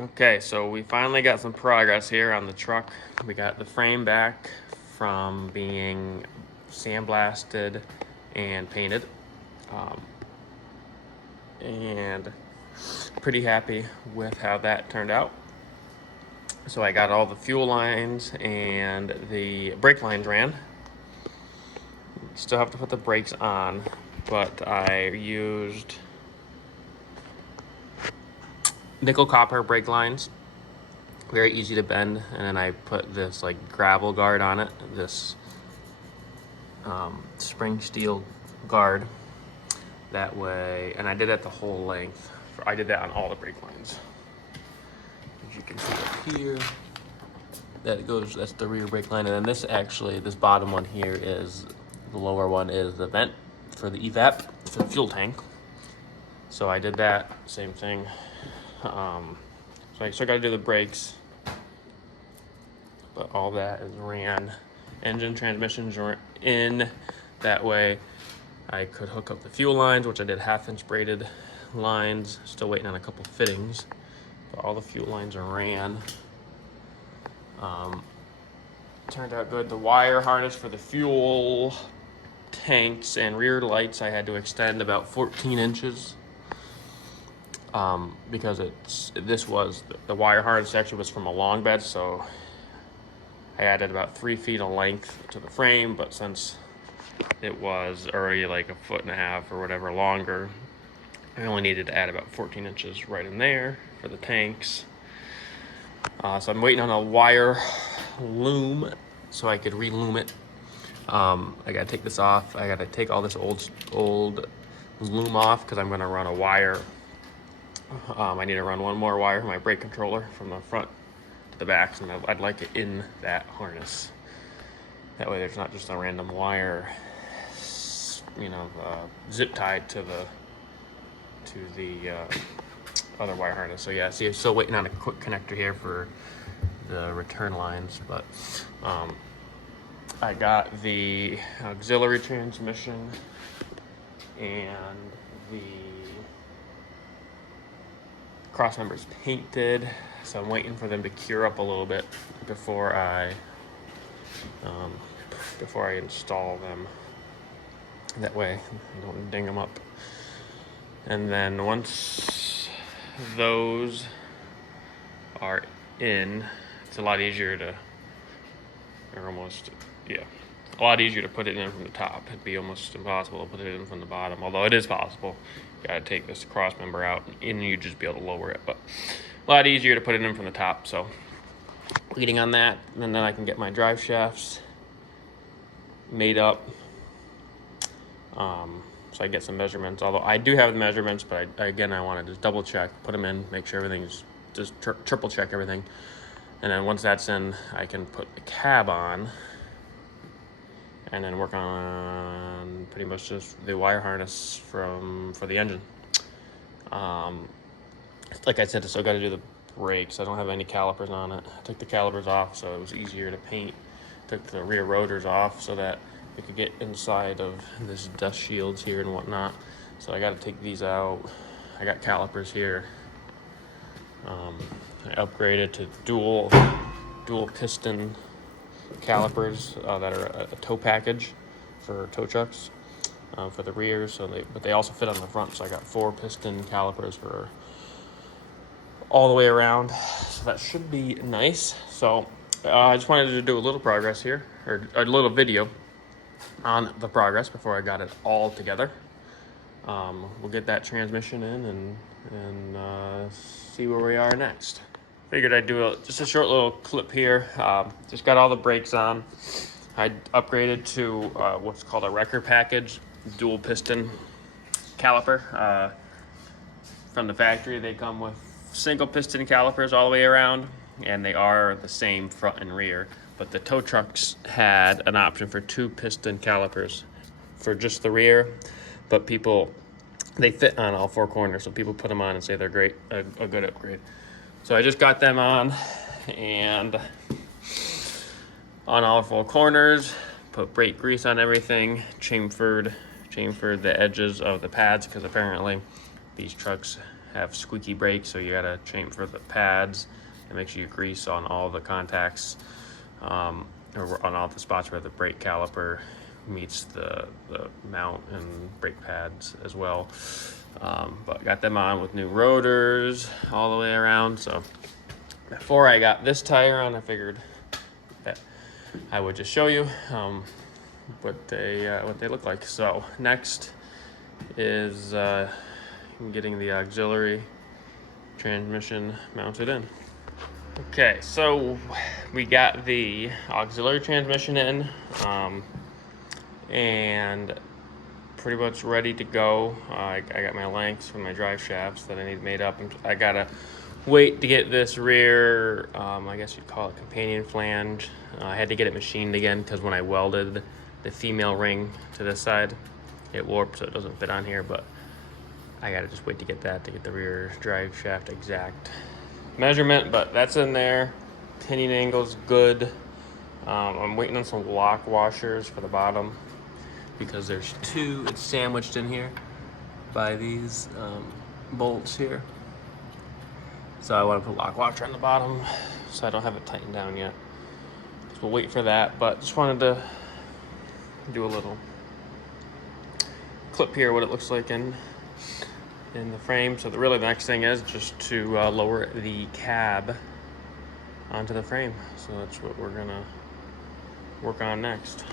Okay, so we finally got some progress here on the truck. We got the frame back from being sandblasted and painted. And pretty happy with how that turned out. So I got all the fuel lines and the brake lines ran. Still have to put the brakes on, but I used nickel copper brake lines, very easy to bend, and then I put this like gravel guard on it, this spring steel guard, that way, and I did that the whole length. I did that on all the brake lines. As you can see up here, that's the rear brake line, and then this bottom one here is, the lower one is the vent for the evap, for the fuel tank. So I did that, same thing. So I still gotta do the brakes, but all that is ran. Engine transmissions are in, that way I could hook up the fuel lines, which I did 1/2-inch braided lines, still waiting on a couple fittings, but all the fuel lines are ran. Turned out good. The wire harness for the fuel tanks and rear lights I had to extend about 14 inches because the wire harness actually was from a long bed, so I added about 3 feet of length to the frame, but since it was already like 1.5 feet or whatever longer, I only needed to add about 14 inches right in there for the tanks. So I'm waiting on a wire loom so I could re-loom it. I gotta take this off. I gotta take all this old loom off because I'm gonna run a wire. I need to run one more wire for my brake controller from the front to the back, and I'd like it in that harness. That way there's not just a random wire, zip tied to the other wire harness. So yeah, see, I'm still waiting on a quick connector here for the return lines, but I got the auxiliary transmission and the cross members painted, so I'm waiting for them to cure up a little bit before I install them. That way I don't ding them up. And then once those are in, it's a lot easier to put it in from the top. It'd be almost impossible to put it in from the bottom, although it is possible. You gotta take this cross member out and you'd just be able to lower it, but a lot easier to put it in from the top. So waiting on that, and then I can get my drive shafts made up. So I get some measurements, although I do have the measurements, but I want to just double check, put them in, make sure everything's, just triple check everything. And then once that's in, I can put the cab on and then work on pretty much just the wire harness for the engine. Like I said, I still got to do the brakes. I don't have any calipers on it. I took the calipers off so it was easier to paint. Took the rear rotors off so that we could get inside of this dust shields here and whatnot. So I got to take these out. I got calipers here. I upgraded to dual piston calipers that are a tow package for tow trucks for the rear. But they also fit on the front. So I got 4 piston calipers for all the way around. So that should be nice. So I just wanted to do a little progress here, or a little video on the progress before I got it all together. We'll get that transmission in and see where we are next. Figured I'd do just a short little clip here. Just got all the brakes on. I upgraded to what's called a wrecker package, dual piston caliper. From the factory, they come with single piston calipers all the way around, and they are the same front and rear. But the tow trucks had an option for 2 piston calipers for just the rear, but they fit on all 4 corners, so people put them on and say they're great, a good upgrade. So I just got them on, and on all 4 corners, put brake grease on everything, chamfered the edges of the pads, because apparently these trucks have squeaky brakes, so you gotta chamfer the pads and make sure you grease on all the contacts, or on all the spots where the brake caliper meets the mount and brake pads as well. But got them on with new rotors all the way around. So before I got this tire on, I figured that I would just show you what they look like. So next is getting the auxiliary transmission mounted in. Okay, so we got the auxiliary transmission in, and pretty much ready to go. I got my lengths for my drive shafts that I need made up, and I gotta wait to get this rear, I guess you'd call it companion flange. I had to get it machined again because when I welded the female ring to this side, it warped, so it doesn't fit on here, but I gotta just wait to get that to get the rear drive shaft exact measurement, but that's in there. Pinion angle's good. I'm waiting on some lock washers for the bottom because there's two, it's sandwiched in here by these bolts here. So I want to put a lock washer on the bottom, so I don't have it tightened down yet. So we'll wait for that, but just wanted to do a little clip here, what it looks like in the frame. So the next thing is just to lower the cab onto the frame. So that's what we're gonna work on next.